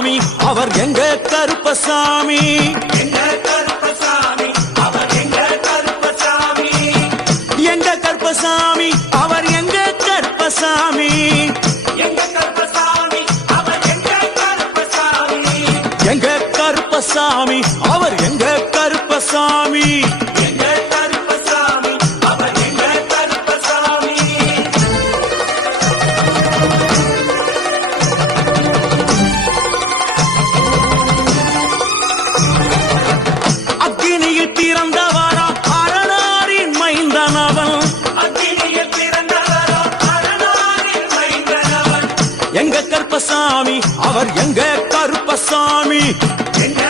கருப்பசாமி அவர் எங்க கருப்பசாமி எங்க கருப்பசாமி அவர் எங்க கருப்பசாமி எங்க கருப்பசாமி அவர் எங்க கருப்பசாமி எங்க கருப்பசாமி அவர் எங்க கருப்பசாமி எங்க கருப்பசாமி அவர் எங்க கருப்பசாமி எங்க கருப்பசாமி அவர் எங்க கருப்பசாமி அக்கினியில் பிறந்தவரா அரணாரின் மைந்தனவன் அக்கினியில் பிறந்தவரோ அரணாரின் மைந்தனவன் எங்க கருப்பசாமி அவர் எங்க கருப்பசாமி எங்க